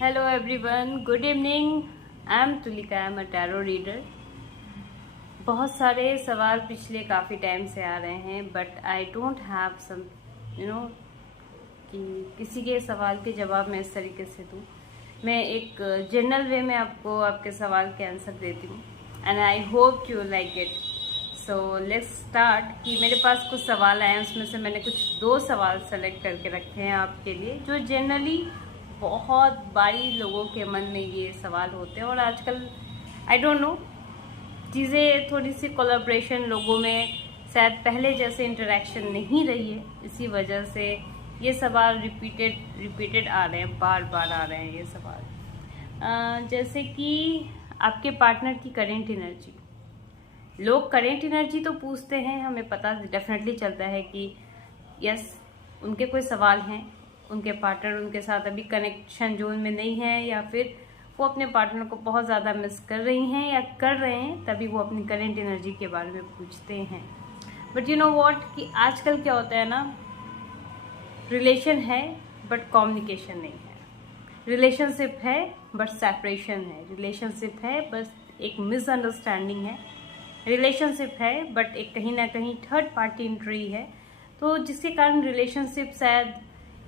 Hello everyone, good evening. I am Tulika, I am a tarot reader. बहुत सारे सवाल पिछले काफ़ी टाइम से आ रहे हैं but I don't have some कि किसी के सवाल के जवाब मैं इस तरीके से दूँ। मैं एक जनरल वे में आपको आपके सवाल के आंसर देती हूँ and I hope you like it. So let's start. कि मेरे पास कुछ सवाल आए हैं, उसमें से मैंने कुछ 2 सवाल सेलेक्ट करके रखे हैं आपके लिए, जो जनरली बहुत बारी लोगों के मन में ये सवाल होते हैं। और आजकल आई डोंट नो, चीज़ें थोड़ी सी कोलैबोरेशन लोगों में शायद पहले जैसे इंटरेक्शन नहीं रही है, इसी वजह से ये सवाल रिपीटेड आ रहे हैं, बार बार आ रहे हैं ये सवाल। जैसे कि आपके पार्टनर की करेंट एनर्जी। लोग करेंट एनर्जी तो पूछते हैं, हमें पता डेफिनेटली चलता है कि यस उनके कोई सवाल हैं, उनके पार्टनर उनके साथ अभी कनेक्शन जोन में नहीं है, या फिर वो अपने पार्टनर को बहुत ज़्यादा मिस कर रही हैं या कर रहे हैं, तभी वो अपनी करेंट एनर्जी के बारे में पूछते हैं। बट यू नो व्हाट, कि आजकल क्या होता है ना, रिलेशन है बट कम्युनिकेशन नहीं है, रिलेशनशिप है बट सेपरेशन है, रिलेशनशिप है बस एक मिसअंडरस्टैंडिंग है, रिलेशनशिप है बट एक कहीं ना कहीं थर्ड पार्टी एंट्री है। तो जिसके कारण रिलेशनशिप शायद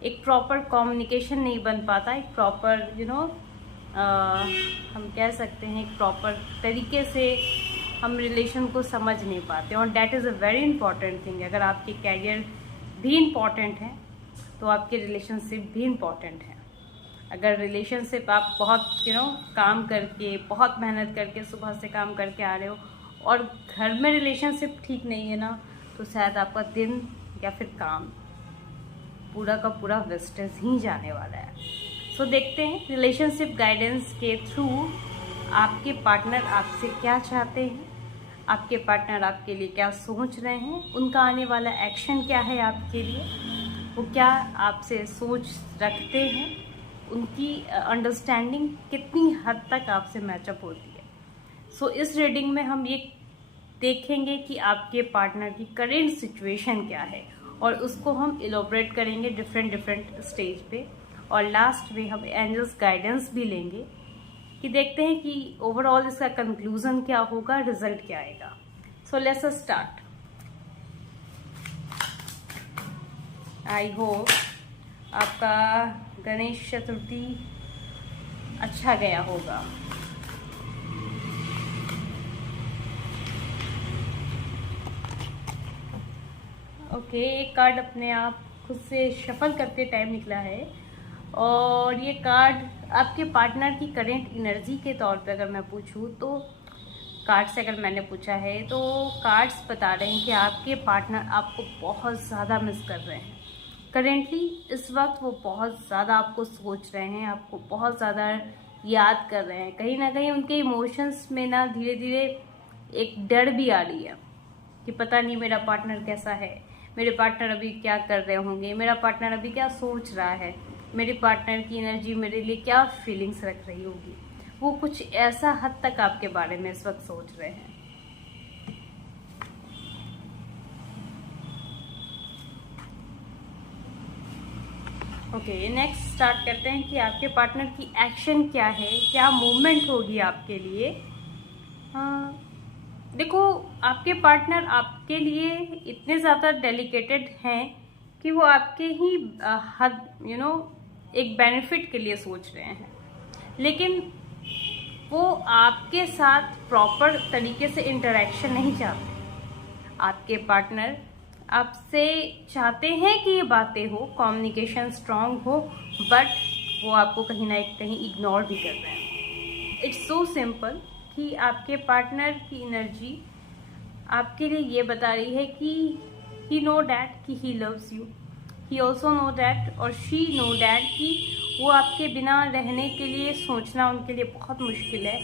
एक प्रॉपर कम्युनिकेशन नहीं बन पाता, एक प्रॉपर हम कह सकते हैं एक प्रॉपर तरीके से हम रिलेशन को समझ नहीं पाते। और that is a very important thing. अगर आपके कैरियर भी इम्पॉर्टेंट है तो आपके रिलेशनशिप भी इम्पॉर्टेंट है। अगर रिलेशनशिप आप बहुत काम करके, बहुत मेहनत करके, सुबह से काम करके आ रहे हो और घर में रिलेशनशिप ठीक नहीं है ना, तो शायद आपका दिन या फिर काम पूरा का पूरा वेस्टेज ही जाने वाला है। सो देखते हैं रिलेशनशिप गाइडेंस के थ्रू आपके पार्टनर आपसे क्या चाहते हैं, आपके पार्टनर आपके लिए क्या सोच रहे हैं, उनका आने वाला एक्शन क्या है आपके लिए, वो क्या आपसे सोच रखते हैं, उनकी अंडरस्टैंडिंग कितनी हद तक आपसे मैचअप होती है। सो इस रीडिंग में हम ये देखेंगे कि आपके पार्टनर की करेंट सिचुएशन क्या है और उसको हम इलोबरेट करेंगे डिफरेंट स्टेज पे, और लास्ट में हम एंजल्स गाइडेंस भी लेंगे कि देखते हैं कि ओवरऑल इसका कंक्लूजन क्या होगा, रिजल्ट क्या आएगा। So let's start. I hope आपका गणेश चतुर्थी अच्छा गया होगा। ओके, एक कार्ड अपने आप खुद से शफल करते टाइम निकला है और ये कार्ड आपके पार्टनर की करेंट एनर्जी के तौर पे अगर मैं पूछूं तो कार्ड से अगर मैंने पूछा है तो कार्ड्स बता रहे हैं कि आपके पार्टनर आपको बहुत ज़्यादा मिस कर रहे हैं। करेंटली इस वक्त वो बहुत ज़्यादा आपको सोच रहे हैं, आपको बहुत ज़्यादा याद कर रहे हैं। कहीं ना कहीं उनके इमोशंस में ना धीरे धीरे एक डर भी आ रही है कि पता नहीं मेरा पार्टनर कैसा है, मेरे पार्टनर अभी क्या कर रहे होंगे, मेरा पार्टनर अभी क्या सोच रहा है, मेरे पार्टनर की एनर्जी मेरे लिए क्या फीलिंग्स रख रही होगी। वो कुछ ऐसा हद तक आपके बारे में इस वक्त सोच रहे हैं। ओके, नेक्स्ट स्टार्ट करते हैं कि आपके पार्टनर की एक्शन क्या है, क्या मूवमेंट होगी आपके लिए। देखो, आपके पार्टनर आपके लिए इतने ज़्यादा डेलिकेटेड हैं कि वो आपके ही एक बेनिफिट के लिए सोच रहे हैं, लेकिन वो आपके साथ प्रॉपर तरीके से इंटरेक्शन नहीं चाहते। आपके पार्टनर आपसे चाहते हैं कि ये बातें हो, कम्युनिकेशन स्ट्रांग हो, बट वो आपको कहीं ना कहीं इग्नोर भी कर रहे हैं। इट्स सो सिंपल कि आपके पार्टनर की एनर्जी आपके लिए ये बता रही है कि ही नो डैट कि he loves you, he also know that और शी नो डैट कि वो आपके बिना रहने के लिए सोचना उनके लिए बहुत मुश्किल है,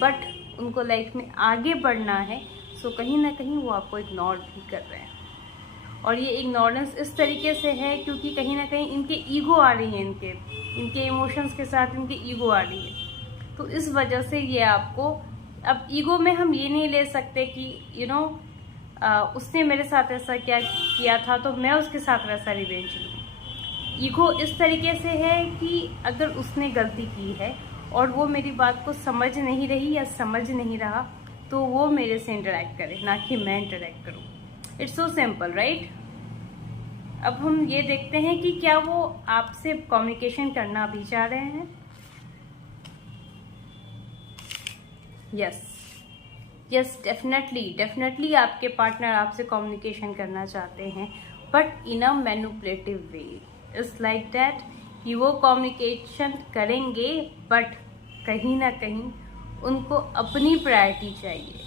बट उनको लाइफ में आगे बढ़ना है। सो कहीं ना कहीं वो आपको इग्नोर भी कर रहे हैं, और ये इग्नोरेंस इस तरीके से है क्योंकि कहीं ना कहीं इनके ईगो आ रही है, इनके इमोशंस के साथ इनके ईगो आ रही है। तो इस वजह से ये आपको, अब ईगो में हम ये नहीं ले सकते कि उसने मेरे साथ ऐसा क्या किया था तो मैं उसके साथ वैसा रिवेंज लूँ। ईगो इस तरीके से है कि अगर उसने गलती की है और वो मेरी बात को समझ नहीं रही या समझ नहीं रहा, तो वो मेरे से इंटरेक्ट करे, ना कि मैं इंटरेक्ट करूँ। It's so simple, right? अब हम ये देखते हैं कि क्या वो आपसे कम्युनिकेशन करना भी चाह रहे हैं। यस, डेफिनेटली आपके पार्टनर आपसे कम्युनिकेशन करना चाहते हैं, but in a manipulative way. It's like that कि वो कम्युनिकेशन करेंगे, बट कहीं ना कहीं उनको अपनी प्रायोरिटी चाहिए।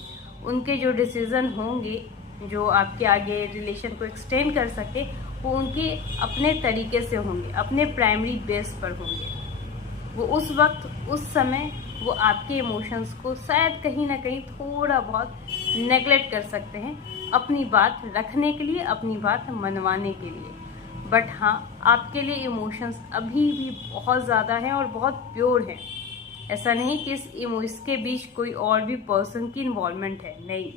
उनके जो डिसीजन होंगे जो आपके आगे रिलेशन को एक्सटेंड कर सके, वो उनके अपने तरीके से होंगे, अपने प्राइमरी बेस पर होंगे। वो उस वक्त, उस समय वो आपके इमोशंस को शायद कहीं ना कहीं थोड़ा बहुत नेगलेक्ट कर सकते हैं अपनी बात रखने के लिए, अपनी बात मनवाने के लिए। बट हाँ, आपके लिए इमोशंस अभी भी बहुत ज़्यादा हैं और बहुत प्योर हैं। ऐसा नहीं कि इसके बीच कोई और भी पर्सन की इन्वॉल्वमेंट है, नहीं।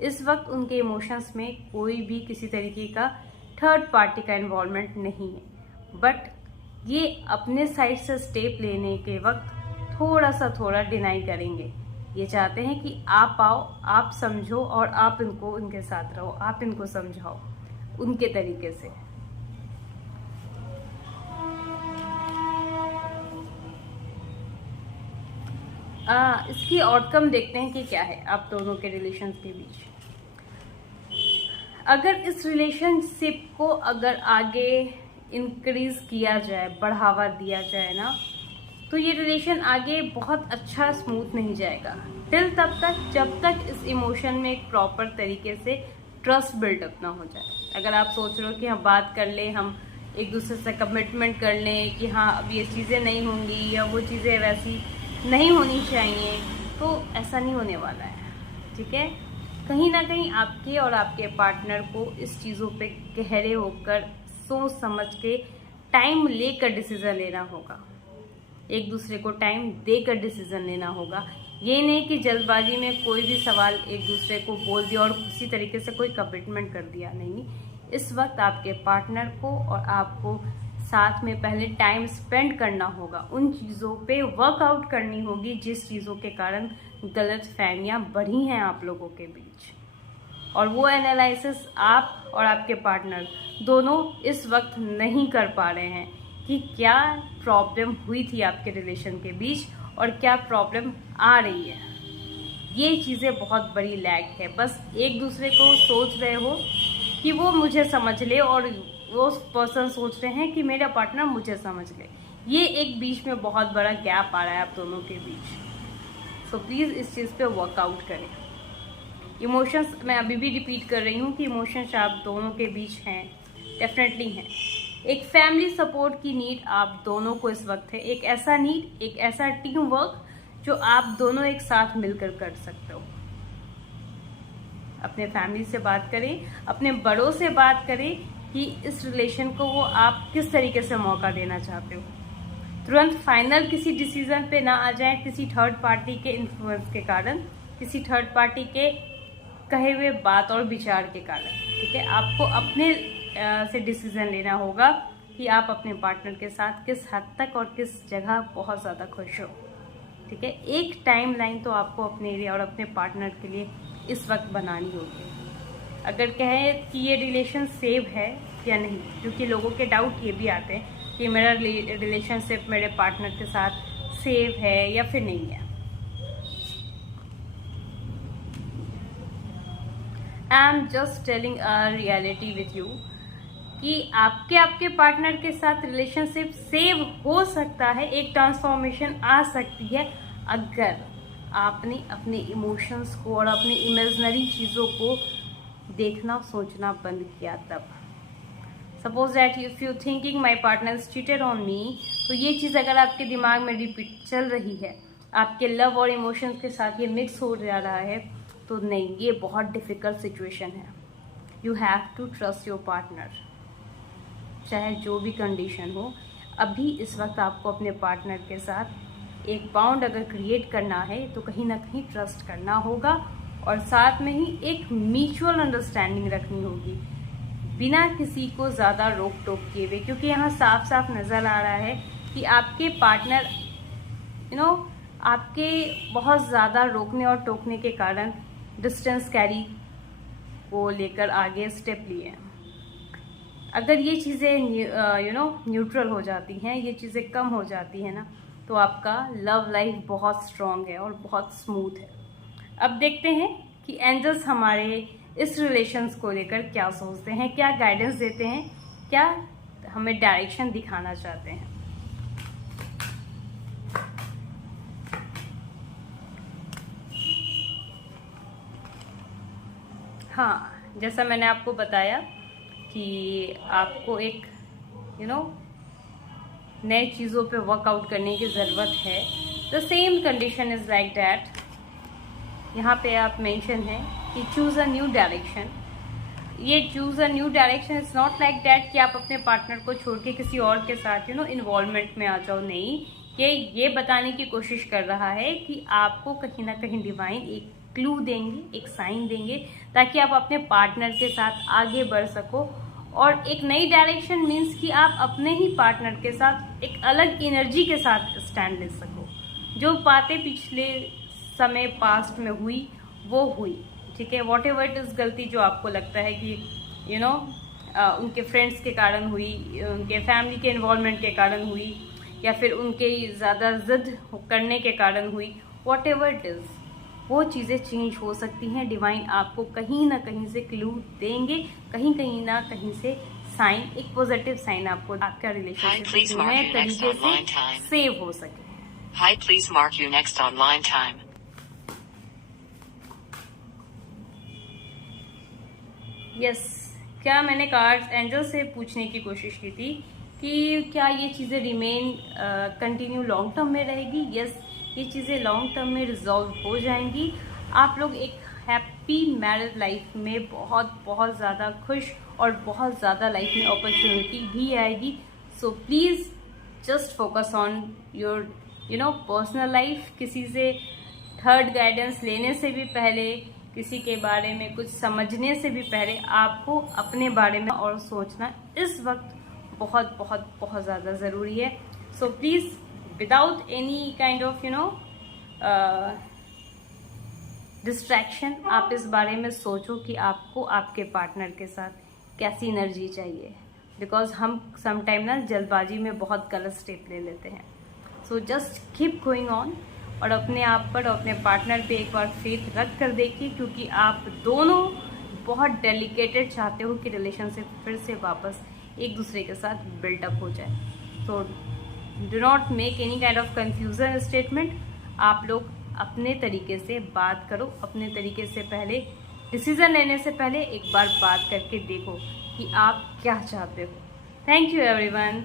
इस वक्त उनके इमोशंस में कोई भी किसी तरीके का थर्ड पार्टी का इन्वॉल्वमेंट नहीं है। बट ये अपने साइड से स्टेप लेने के वक्त थोड़ा डिनाई करेंगे। ये चाहते हैं कि आप आओ, आप समझो और आप इनको उनके साथ रहो, आप इनको समझाओ उनके तरीके से। इसकी आउटकम देखते हैं कि क्या है आप दोनों के रिलेशन के बीच। अगर इस रिलेशनशिप को अगर आगे इंक्रीज किया जाए, बढ़ावा दिया जाए ना, तो ये रिलेशन आगे बहुत अच्छा स्मूथ नहीं जाएगा टिल तब तक जब तक इस इमोशन में एक प्रॉपर तरीके से ट्रस्ट बिल्डअप ना हो जाए। अगर आप सोच रहे हो कि हम बात कर ले, हम एक दूसरे से कमिटमेंट कर लें कि हाँ अब ये चीज़ें नहीं होंगी या वो चीज़ें वैसी नहीं होनी चाहिए, तो ऐसा नहीं होने वाला है, ठीक है? कहीं ना कहीं आपके और आपके पार्टनर को इस चीज़ों पे गहरे होकर सोच समझ के टाइम लेकर डिसीजन लेना होगा। एक दूसरे को टाइम देकर डिसीजन लेना होगा। ये नहीं कि जल्दबाजी में कोई भी सवाल एक दूसरे को बोल दिया और उसी तरीके से कोई कमिटमेंट कर दिया। नहीं, इस वक्त आपके पार्टनर को और आपको साथ में पहले टाइम स्पेंड करना होगा, उन चीज़ों पे वर्कआउट करनी होगी जिस चीज़ों के कारण गलतफहमियां बढ़ी हैं आप लोगों के बीच। और वो एनालिसिस आप और आपके पार्टनर दोनों इस वक्त नहीं कर पा रहे हैं कि क्या प्रॉब्लम हुई थी आपके रिलेशन के बीच और क्या प्रॉब्लम आ रही है। ये चीज़ें बहुत बड़ी लैग है। बस एक दूसरे को सोच रहे हो कि वो मुझे समझ ले और वो पर्सन सोच रहे हैं कि मेरा पार्टनर मुझे समझ ले। ये एक बीच में बहुत बड़ा गैप आ रहा है आप दोनों के बीच। सो प्लीज़ इस चीज़ पे वर्कआउट करें। इमोशंस, मैं अभी भी रिपीट कर रही हूँ कि इमोशंस आप दोनों के बीच हैं, डेफिनेटली हैं। एक फैमिली सपोर्ट की नीड आप दोनों को इस वक्त है। एक ऐसा नीड, एक ऐसा टीम वर्क जो आप दोनों एक साथ मिलकर कर सकते हो। अपने फैमिली से बात करें, अपने बड़ों से बात करें कि इस रिलेशन को वो आप किस तरीके से मौका देना चाहते हो। तुरंत फाइनल किसी डिसीजन पे ना आ जाए किसी थर्ड पार्टी के इन्फ्लुएंस के कारण, किसी थर्ड पार्टी के कहे हुए बात और विचार के कारण, ठीक है? आपको अपने से डिसीजन लेना होगा कि आप अपने पार्टनर के साथ किस हद तक और किस जगह बहुत ज़्यादा खुश हो, ठीक है? एक टाइम लाइन तो आपको अपने लिए और अपने पार्टनर के लिए इस वक्त बनानी होगी। अगर कहें कि ये रिलेशन सेव है या नहीं, क्योंकि लोगों के डाउट ये भी आते हैं कि मेरा रिलेशनशिप मेरे पार्टनर के साथ सेव है या फिर नहीं है। I am just telling a reality with you कि आपके पार्टनर के साथ रिलेशनशिप सेव हो सकता है, एक ट्रांसफॉर्मेशन आ सकती है अगर आपने अपने इमोशंस को और अपने इमेजिनरी चीज़ों को देखना सोचना बंद किया तब। Suppose that if you thinking my partner cheated on me, तो ये चीज़ अगर आपके दिमाग में रिपीट चल रही है, आपके लव और इमोशंस के साथ ये मिक्स हो जा रहा है, तो नहीं, ये बहुत डिफ़िकल्ट सिचुएशन है। You have to trust your partner, चाहे जो भी कंडीशन हो। अभी इस वक्त आपको अपने पार्टनर के साथ एक बाउंड अगर क्रिएट करना है तो कहीं ना कहीं ट्रस्ट करना होगा और साथ में ही एक म्यूचुअल अंडरस्टैंडिंग रखनी होगी। बिना किसी को ज़्यादा रोक टोक किए हुए, क्योंकि यहाँ साफ साफ नज़र आ रहा है कि आपके पार्टनर आपके बहुत ज़्यादा रोकने और टोकने के कारण डिस्टेंस कैरी को लेकर आगे स्टेप लिए हैं। अगर ये चीज़ें न्यूट्रल हो जाती हैं, ये चीज़ें कम हो जाती हैं ना, तो आपका लव लाइफ बहुत स्ट्रॉन्ग है और बहुत स्मूथ है। अब देखते हैं कि एंजल्स हमारे इस रिलेशंस को लेकर क्या सोचते हैं, क्या गाइडेंस देते हैं, क्या हमें डायरेक्शन दिखाना चाहते हैं। हाँ, जैसा मैंने आपको बताया कि आपको एक नए चीज़ों पे वर्कआउट करने की ज़रूरत है। The same condition is like that. यहाँ पे आप मेंशन है कि चूज़ अ न्यू डायरेक्शन। ये choose a new direction is not like that कि आप अपने पार्टनर को छोड़ के किसी और के साथ इन्वॉल्वमेंट में आ जाओ। नहीं, ये बताने की कोशिश कर रहा है कि आपको कहीं ना कहीं डिवाइन एक क्लू देंगे, एक साइन देंगे, ताकि आप अपने पार्टनर के साथ आगे बढ़ सको। और एक नई डायरेक्शन मीन्स कि आप अपने ही पार्टनर के साथ एक अलग एनर्जी के साथ स्टैंड ले सको। जो बातें पिछले समय पास्ट में हुई वो हुई, ठीक है। वॉट एवर इट इज़ गलती जो आपको लगता है कि उनके फ्रेंड्स के कारण हुई, उनके फैमिली के इन्वॉल्वमेंट के कारण हुई, या फिर उनके ज़्यादा जिद करने के कारण हुई, वॉट एवर इट इज़, वो चीज़ें चेंज हो सकती हैं। डिवाइन आपको कहीं ना कहीं से क्लू देंगे, कहीं ना कहीं से साइन, एक पॉजिटिव साइन आपको आपका रिलेशनशिप नए तरीके से सेव हो सके। Hi, please mark you next online time. Yes, क्या मैंने कार्ड्स एंजल से पूछने की कोशिश की थी कि क्या ये चीज़ें रिमेन कंटिन्यू लॉन्ग टर्म में रहेगी। यस, ये चीज़ें लॉन्ग टर्म में रिजॉल्व हो जाएंगी। आप लोग एक हैप्पी मैरिड लाइफ में बहुत ज़्यादा खुश और बहुत ज़्यादा लाइफ में अपॉर्चुनिटी भी आएगी। So please just focus on your personal life. किसी से थर्ड गाइडेंस लेने से भी पहले, किसी के बारे में कुछ समझने से भी पहले आपको अपने बारे में और सोचना इस वक्त बहुत ज़्यादा ज़रूरी है। So please without any kind of distraction आप इस बारे में सोचो कि आपको आपके पार्टनर के साथ कैसी एनर्जी चाहिए। बिकॉज हम समटाइम ना जल्दबाजी में बहुत गलत स्टेप ले लेते हैं। So just keep going on और अपने आप पर और अपने पार्टनर पे एक बार फेथ रख कर देखिए, क्योंकि आप दोनों बहुत डेलिकेटेड चाहते हो कि रिलेशनशिप फिर से वापस एक दूसरे के साथ बिल्डअप हो जाए। So do not make any kind of confusion statement. आप लोग अपने तरीके से बात करो, अपने तरीके से पहले डिसीजन लेने से पहले एक बार बात करके देखो कि आप क्या चाहते हो। Thank you everyone.